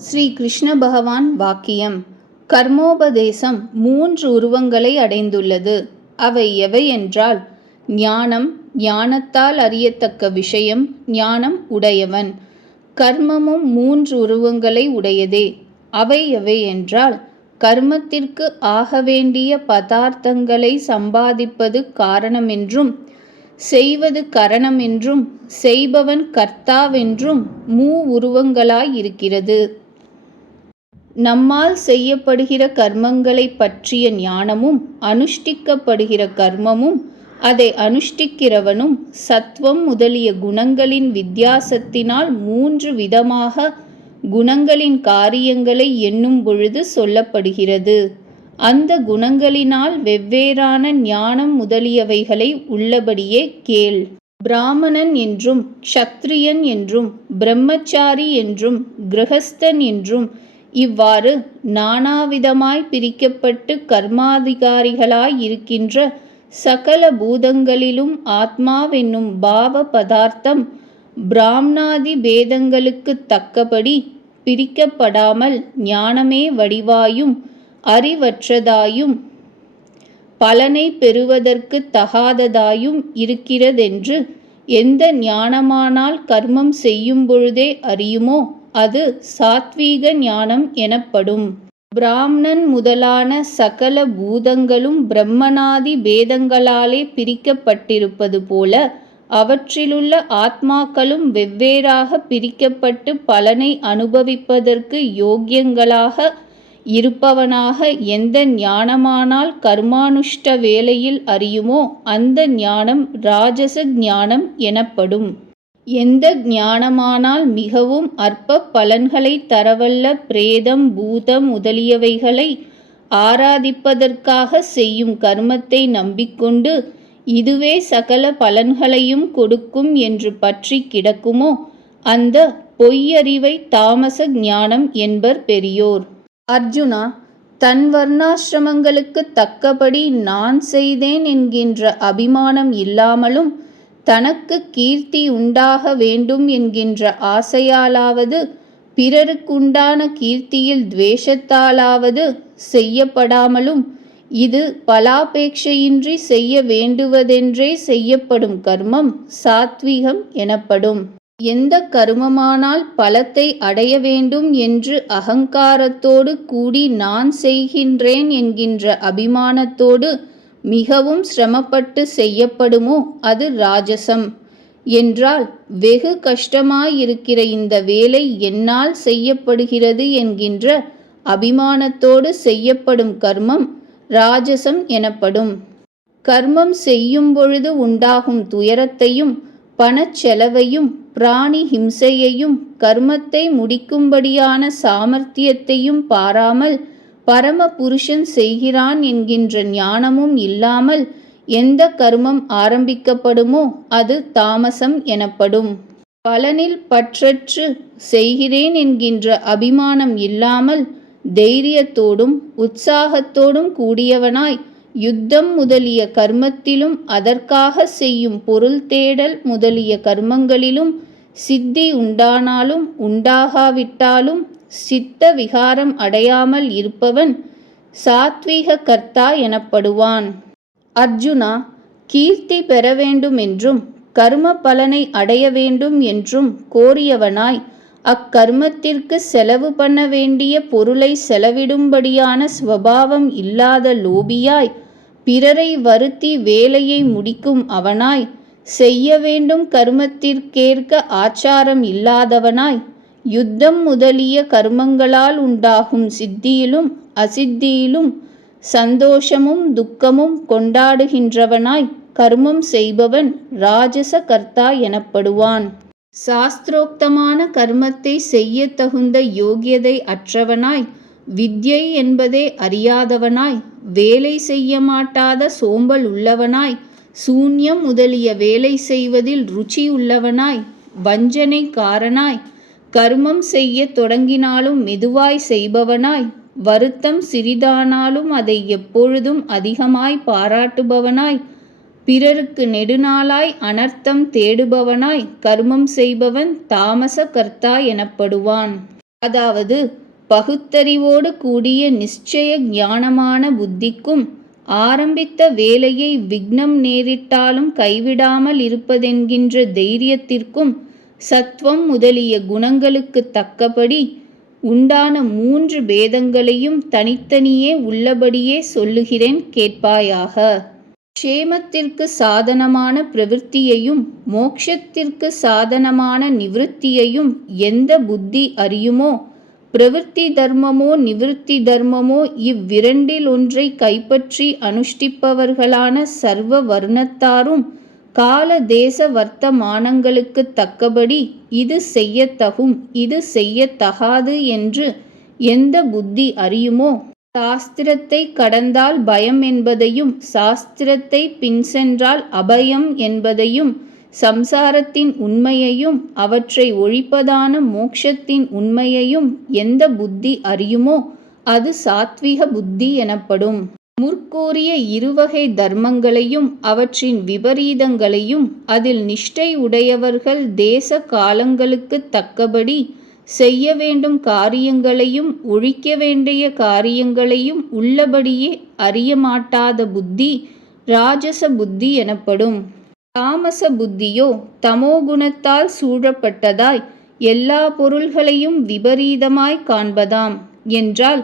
ஸ்ரீ கிருஷ்ண பகவான் வாக்கியம். கர்மோபதேசம் 3 உருவங்களை அடைந்துள்ளது. அவை எவை என்றால், ஞானம், ஞானத்தால் அறியத்தக்க விஷயம், ஞானம் உடையவன். கர்மமும் 3 உருவங்களை உடையதே. அவை எவை என்றால், கர்மத்திற்கு ஆக வேண்டிய பதார்த்தங்களை சம்பாதிப்பது காரணமென்றும், செய்வது கரணமென்றும், செய்பவன் கர்த்தாவென்றும் உருவங்களாயிருக்கிறது. நம்மால் செய்யப்படுகிற கர்மங்களைப் பற்றிய ஞானமும், அனுஷ்டிக்கப்படுகிற கர்மமும், அதை அனுஷ்டிக்கிறவனும் சத்துவம் முதலிய குணங்களின் வித்தியாசத்தினால் 3 விதமாக குணங்களின் காரியங்களை எண்ணும் பொழுது சொல்லப்படுகிறது. அந்த குணங்களினால் வெவ்வேறான ஞானம் முதலியவைகளை உள்ளபடியே கேள். பிராமணன் என்றும், க்ஷத்ரியன் என்றும், பிரம்மச்சாரி என்றும், கிரகஸ்தன் என்றும் இவ்வாறு நானாவிதமாய் பிரிக்கப்பட்டு கர்மாதிகாரிகளாயிருக்கின்ற சகல பூதங்களிலும் ஆத்மாவென்னும் பாவ பதார்த்தம் பிராம்ணாதி பேதங்களுக்குத் தக்கபடி பிரிக்கப்படாமல் ஞானமே வடிவாயும் அறிவற்றதாயும் பலனை பெறுவதற்குத் தகாததாயும் இருக்கிறதென்று எந்த ஞானமானால் கர்மம் செய்யும் பொழுதே அறியுமோ அது சாத்வீக ஞானம் எனப்படும். பிராமணன் முதலான சகல பூதங்களும் பிரம்மனாதி பேதங்களாலே பிரிக்கப்பட்டிருப்பது போல அவற்றிலுள்ள ஆத்மாக்களும் வெவ்வேறாக பிரிக்கப்பட்டு பலனை அனுபவிப்பதற்கு யோக்கியங்களாக இருப்பவனாக எந்த ஞானமானால் கர்மானுஷ்ட வேளையில் அறியுமோ அந்த ஞானம் ராஜச ஞானம் எனப்படும். எந்த ஞானமானால் மிகவும் அற்ப பலன்களை தரவல்ல பிரேதம், பூதம் முதலியவைகளை ஆராதிப்பதற்காக செய்யும் கர்மத்தை நம்பிக்கொண்டு இதுவே சகல பலன்களையும் கொடுக்கும் என்று பற்றி கிடக்குமோ அந்த பொய்யறிவை தாமச ஞானம் என்பர் பெரியோர். அர்ஜுனா, தன் வர்ணாசிரமங்களுக்கு தக்கபடி நான் செய்தேன் என்கின்ற அபிமானம் இல்லாமலும், தனக்கு கீர்த்தி உண்டாக வேண்டும் என்கின்ற ஆசையாலாவது, பிறருக்குண்டான கீர்த்தியில் துவேஷத்தாலாவது செய்யப்படாமலும், இது பலாபேட்சையின்றி செய்ய வேண்டுவதென்றே செய்யப்படும் கர்மம் சாத்வீகம் எனப்படும். எந்த கர்மமானால் பலத்தை அடைய வேண்டும் என்று அகங்காரத்தோடு கூடி நான் செய்கின்றேன் என்கின்ற அபிமானத்தோடு மிகவும் சிரமப்பட்டு செய்யப்படுமோ அது ராஜசம். என்றால் வெகு கஷ்டமாயிருக்கிற இந்த வேலை என்னால் செய்யப்படுகிறது என்கின்ற அபிமானத்தோடு செய்யப்படும் கர்மம் ராஜசம் எனப்படும். கர்மம் செய்யும் பொழுது உண்டாகும் துயரத்தையும் பணச்செலவையும் பிராணி ஹிம்சையையும் கர்மத்தை முடிக்கும்படியான சாமர்த்தியத்தையும் பாராமல் பரம புருஷன் செய்கிறான் என்கின்ற ஞானமும் இல்லாமல் எந்த கர்மம் ஆரம்பிக்கப்படுமோ அது தாமசம் எனப்படும். பலனில் பற்றற்று செய்கிறேன் என்கின்ற அபிமானம் இல்லாமல் தைரியத்தோடும் உற்சாகத்தோடும் கூடியவனாய் யுத்தம் முதலிய கர்மத்திலும் அதற்காக செய்யும் பொருள் தேடல் முதலிய கர்மங்களிலும் சித்தி உண்டானாலும் உண்டாகாவிட்டாலும் சித்த விகாரம் அடையாமல் இருப்பவன் சாத்வீக கர்த்தா எனப்படுவான். அர்ஜுனா, கீர்த்தி பெற வேண்டும் என்றும் கர்ம பலனை அடைய வேண்டும் என்றும் கோரியவனாய் அக்கர்மத்திற்கு செலவு பண்ண வேண்டிய பொருளை செலவிடும்படியான ஸ்வபாவம் இல்லாத லோபியாய் பிறரை வருத்தி வேலையை முடிக்கும் அவனாய் செய்ய வேண்டும் கர்மத்திற்கேற்க ஆச்சாரம் இல்லாதவனாய் யுத்தம் முதலிய கர்மங்களால் உண்டாகும் சித்தியிலும் அசித்தியிலும் சந்தோஷமும் துக்கமும் கொண்டாடுகின்றவனாய் கர்மம் செய்பவன் ராஜச கர்த்தா எனப்படுவான். சாஸ்திரோக்தமான கர்மத்தை செய்ய தகுந்த யோகியதை அற்றவனாய் வித்யை என்பதே அறியாதவனாய் வேலை செய்ய மாட்டாத சோம்பல் உள்ளவனாய் சூன்யம் முதலிய வேலை செய்வதில் ருச்சி உள்ளவனாய் வஞ்சனைக்காரனாய் கர்மம் செய்ய தொடங்கினாலும் மெதுவாய் செய்பவனாய் வருத்தம் சிறிதானாலும் அதை எப்பொழுதும் அதிகமாய் பாராட்டுபவனாய் பிறருக்கு நெடுநாளாய் அனர்த்தம் தேடுபவனாய் கர்மம் செய்பவன் தாமச கர்த்தா எனப்படுவான். அதாவது பகுத்தறிவோடு கூடிய நிச்சய ஞானமான புத்திக்கும் ஆரம்பித்த வேலையை விக்னம் நேரிட்டாலும் கைவிடாமல் இருப்பதென்கின்ற தைரியத்திற்கும் சத்துவம் முதலிய குணங்களுக்கு தக்கபடி உண்டான 3 பேதங்களையும் தனித்தனியே உள்ளபடியே சொல்லுகிறேன் கேட்பாயாக. க்ஷேமத்திற்கு சாதனமான பிரவிற்த்தியையும் மோக்ஷத்திற்கு சாதனமான நிவிருத்தியையும் எந்த புத்தி அறியுமோ, பிரவிற்த்தி தர்மமோ நிவிருத்தி தர்மமோ இவ்விரண்டில் ஒன்றை கைப்பற்றி அனுஷ்டிப்பவர்களான சர்வ வர்ணத்தாரும் கால தேச வர்த்தமானங்களுக்கு தக்கபடி இது செய்யத்தகும் இது செய்யத்தகாது என்று எந்த புத்தி அறியுமோ, சாஸ்திரத்தை கடந்தால் பயம் என்பதையும் சாஸ்திரத்தை பின் சென்றால் அபயம் என்பதையும் சம்சாரத்தின் உண்மையையும் அவற்றை ஒழிப்பதான மோக்ஷத்தின் உண்மையையும் எந்த புத்தி அறியுமோ அது சாத்விக புத்தி எனப்படும். முற்கூறிய இருவகை தர்மங்களையும் அவற்றின் விபரீதங்களையும் அதில் நிஷ்டை உடையவர்கள் தேச காலங்களுக்கு தக்கபடி செய்ய வேண்டும் காரியங்களையும் ஒழிக்க வேண்டிய காரியங்களையும் உள்ளபடியே அறியமாட்டாத புத்தி ராஜச புத்தி எனப்படும். தாமச புத்தியோ தமோகுணத்தால் சூழப்பட்டதாய் எல்லா பொருள்களையும் விபரீதமாய் காண்பதாம். என்றால்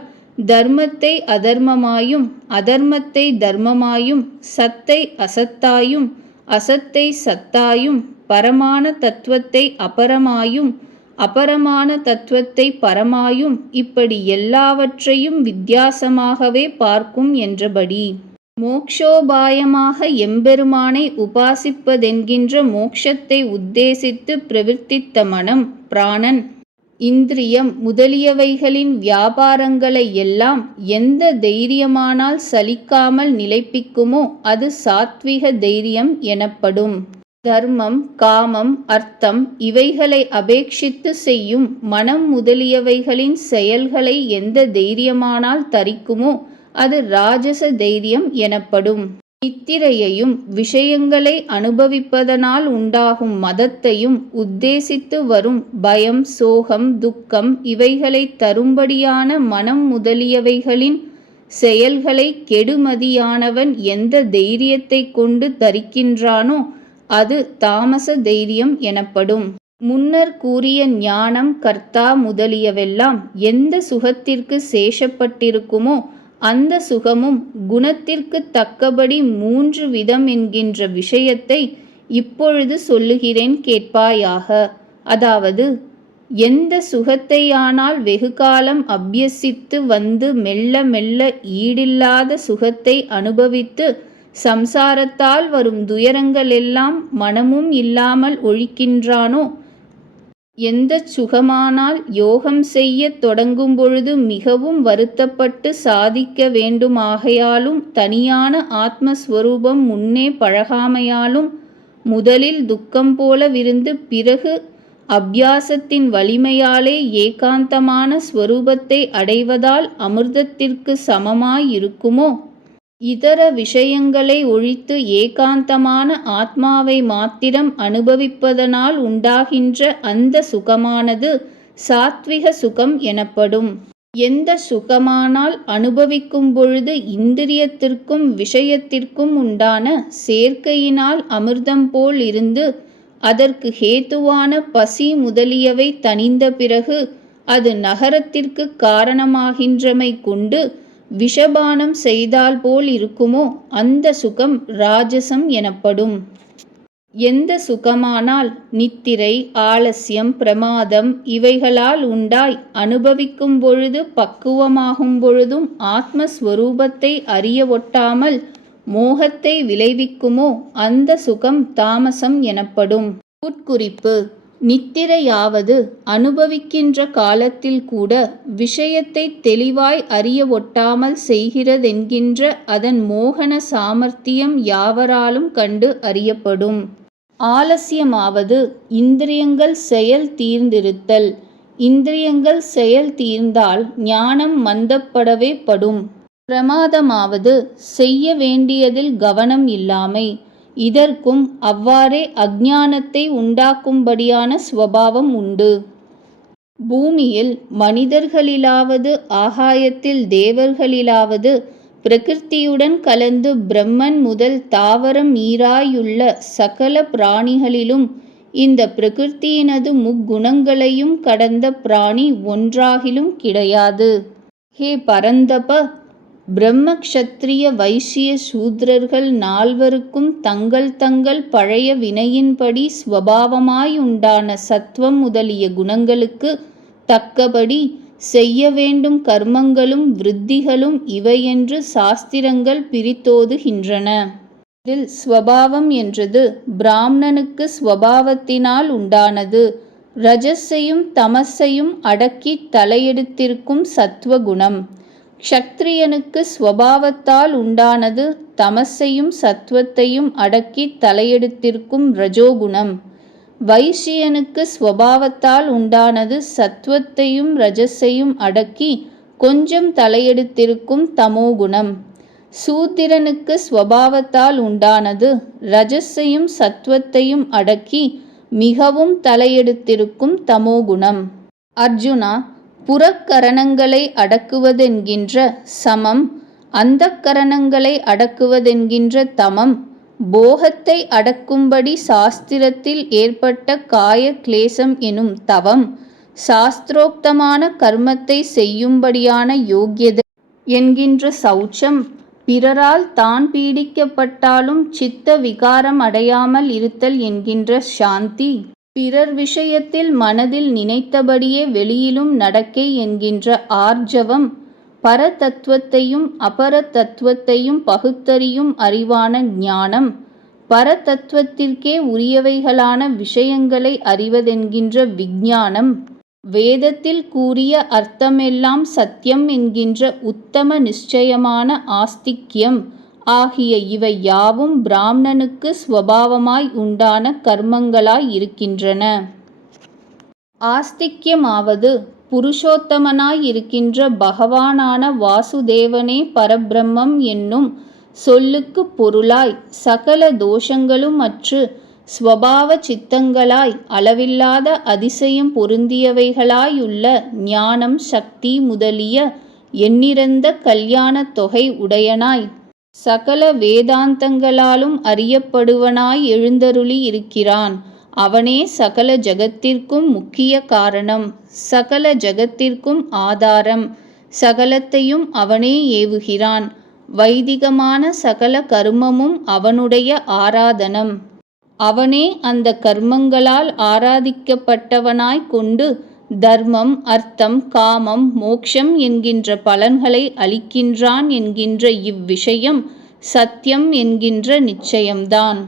தர்மத்தை அதர்மமாயும் அதர்மத்தை தர்மமாயும் சத்தை அசத்தாயும் அசத்தை சத்தாயும் பரமான தத்துவத்தை அபரமாயும் அபரமான தத்துவத்தை பரமாயும் இப்படி எல்லாவற்றையும் வித்தியாசமாகவே பார்க்கும் என்றபடி. மோக்ஷோபாயமாக எம்பெருமானை உபாசிப்பதென்கின்ற மோக்ஷத்தை உத்தேசித்து பிரவர்த்தித்த மனம், பிராணன், இந்திரியம் முதலியவைகளின் வியாபாரங்களை எல்லாம் எந்த தைரியமானால் சலிக்காமல் நிலைப்பிக்குமோ அது சாத்விக தைரியம் எனப்படும். தர்மம், காமம், அர்த்தம் இவைகளை அபேட்சித்து செய்யும் மனம் முதலியவைகளின் செயல்களை எந்த தைரியமானால் தரிக்குமோ அது ராஜச தைரியம் எனப்படும். நித்திரையையும் விஷயங்களை அனுபவிப்பதனால் உண்டாகும் மதத்தையும் உத்தேசித்து வரும் பயம், சோகம், துக்கம் இவைகளை தரும்படியான மனம் முதலியவைகளின் செயல்களை கெடுமதியானவன் எந்த தைரியத்தை கொண்டு தரிக்கின்றானோ அது தாமச தைரியம் எனப்படும். முன்னர் கூறிய ஞானம், கர்த்தா முதலியவெல்லாம் எந்த சுகத்திற்கு சேஷப்பட்டிருக்குமோ அந்த சுகமும் குணத்திற்கு தக்கபடி 3 விதம் என்கின்ற விஷயத்தை இப்பொழுது சொல்லுகிறேன் கேட்பாயாக. அதாவது எந்த சுகத்தையானால் வெகுகாலம் அபியசித்து வந்து மெல்ல மெல்ல ஈடில்லாத சுகத்தை அனுபவித்து சம்சாரத்தால் வரும் துயரங்களெல்லாம் மனமும் இல்லாமல் ஒழிக்கின்றானோ, எந்த சுகமானால் யோகம் செய்ய தொடங்கும் பொழுது மிகவும் வருத்தப்பட்டு சாதிக்க வேண்டுமாகையாலும் தனியான ஆத்மஸ்வரூபம் முன்னே பழகாமையாலும் முதலில் துக்கம் போல விருந்து பிறகு அபியாசத்தின் வலிமையாலே ஏகாந்தமான ஸ்வரூபத்தை அடைவதால் அமிர்தத்திற்கு சமமாயிருக்குமோ, இதர விஷயங்களை ஒழித்து ஏகாந்தமான ஆத்மாவை மாத்திரம் அனுபவிப்பதனால் உண்டாகின்ற அந்த சுகமானது சாத்விக சுகம் எனப்படும். எந்த சுகமானால் அனுபவிக்கும் பொழுது இந்திரியத்திற்கும் விஷயத்திற்கும் உண்டான சேர்க்கையினால் அமிர்தம் போல் இருந்து அதற்கு ஹேத்துவான பசி முதலியவை தணிந்த பிறகு அது நகரத்திற்கு காரணமாகின்றமை கொண்டு விஷபானம் செய்தால் போல் இருக்குமோ அந்த சுகம் ராஜசம் எனப்படும். எந்த சுகமானால் நித்திரை, ஆலசியம், பிரமாதம் இவைகளால் உண்டாய் அனுபவிக்கும் பொழுது பக்குவமாகும் பொழுதும் ஆத்மஸ்வரூபத்தை அறிய ஒட்டாமல் மோகத்தை விளைவிக்குமோ அந்த சுகம் தாமசம் எனப்படும். உட்குறிப்பு: நித்திரையாவது அனுபவிக்கின்ற காலத்தில் கூட விஷயத்தை தெளிவாய் அறிய ஒட்டாமல் செய்கிறதென்கின்ற அதன் மோகன சாமர்த்தியம் யாவராலும் கண்டு அறியப்படும். ஆலசியமாவது இந்திரியங்கள் செயல் தீர்ந்திருத்தல். இந்திரியங்கள் செயல் தீர்ந்தால் ஞானம் மந்தப்படவே படும். பிரமாதமாவது செய்ய வேண்டியதில் கவனம் இல்லாமை. இதற்கும் அவ்வாறே அஞ்ஞானத்தை உண்டாக்கும்படியான ஸ்வபாவம் உண்டு. பூமியில் மனிதர்களிலாவது ஆகாயத்தில் தேவர்களிலாவது பிரகிருதியுடன் கலந்து பிரம்மன் முதல் தாவரம் ஈராயுள்ள சகல பிராணிகளிலும் இந்த பிரகிருதியினது முக்குணங்களையும் கடந்த பிராணி ஒன்றாகிலும் கிடையாது. ஹே பரந்தப, பிரம்ம க்ஷத்ரிய வைசிய சூத்ரர்கள் நால்வருக்கும் தங்கள் தங்கள் பழைய வினையின்படி ஸ்வபாவமாயுண்டான சத்வம் முதலிய குணங்களுக்கு தக்கபடி செய்ய வேண்டும் கர்மங்களும் விருத்திகளும் இவையென்று சாஸ்திரங்கள் பிரித்தோதுகின்றன. இதில் ஸ்வபாவம் என்றது பிராமணனுக்கு ஸ்வபாவத்தினால் உண்டானது. ரஜஸையும் தமஸையும் அடக்கி தலையெடுத்திருக்கும் சத்வகுணம். க்ஷத்ரியனுக்கு ஸ்வபாவத்தால் உண்டானது தமஸையும் சத்வத்தையும் அடக்கி தலையெடுத்திருக்கும் ரஜோகுணம். வைசியனுக்கு ஸ்வபாவத்தால் உண்டானது சத்வத்தையும் ரஜஸையும் அடக்கி கொஞ்சம் தலையெடுத்திருக்கும் தமோகுணம். சூத்திரனுக்கு ஸ்வபாவத்தால் உண்டானது ரஜஸையும் சத்வத்தையும் அடக்கி மிகவும் தலையெடுத்திருக்கும் தமோகுணம். அர்ஜுனா, புறக்கரணங்களை அடக்குவதென்கின்ற சமம், அந்தக்கரணங்களை அடக்குவதென்கின்ற தமம், போகத்தை அடக்கும்படி சாஸ்திரத்தில் ஏற்பட்ட காய கிளேசம் எனும் தவம், சாஸ்திரோக்தமான கர்மத்தை செய்யும்படியான யோக்கியதை என்கின்ற சௌச்சம், பிறரால் தான் பீடிக்கப்பட்டாலும் சித்த விகாரம் அடையாமல் இருத்தல் என்கின்ற சாந்தி, பிறர் விஷயத்தில் மனதில் நினைத்தபடியே வெளியிலும் நடக்கை என்கின்ற ஆர்ஜவம், பரதத்துவத்தையும் அபரதத்துவத்தையும் பகுத்தறியும் அறிவான ஞானம், பரதத்துவத்திற்கே உரியவைகளான விஷயங்களை அறிவதென்கின்ற விஞ்ஞானம், வேதத்தில் கூறிய அர்த்தமெல்லாம் சத்தியம் என்கின்ற உத்தம நிச்சயமான ஆஸ்திக்யம் ஆகிய இவை யாவும் பிராமணனுக்கு ஸ்வபாவமாய் உண்டான கர்மங்களாய் இருக்கின்றன. ஆஸ்திக்யமாவது புருஷோத்தமனாய் இருக்கின்ற பகவானான வாசுதேவனே பரபிரம்மம் என்னும் சொல்லுக்கு பொருளாய் சகல தோஷங்களும் அற்று ஸ்வபாவ சித்தங்களாய் அளவில்லாத அதிசயம் பொருந்தியவைகளாயுள்ள ஞானம் சக்தி முதலிய எண்ணிறந்த கல்யாண தொகை உடையனாய் சகல வேதாந்தங்களாலும் அறியப்படுவனாய் எழுந்தருளி இருக்கிறான். அவனே சகல ஜகத்திற்கும் முக்கிய காரணம், சகல ஜகத்திற்கும் ஆதாரம், சகலத்தையும் அவனே ஏவுகிறான். வைதிகமான சகல கர்மமும் அவனுடைய ஆராதனம். அவனே அந்த கர்மங்களால் ஆராதிக்கப்பட்டவனாய் கொண்டு தர்மம் அர்த்தம் காமம் மோக்ஷம் என்கின்ற பலன்களை அளிக்கின்றான் என்கின்ற இவ்விஷயம் சத்தியம் என்கின்ற நிச்சயம்தான்.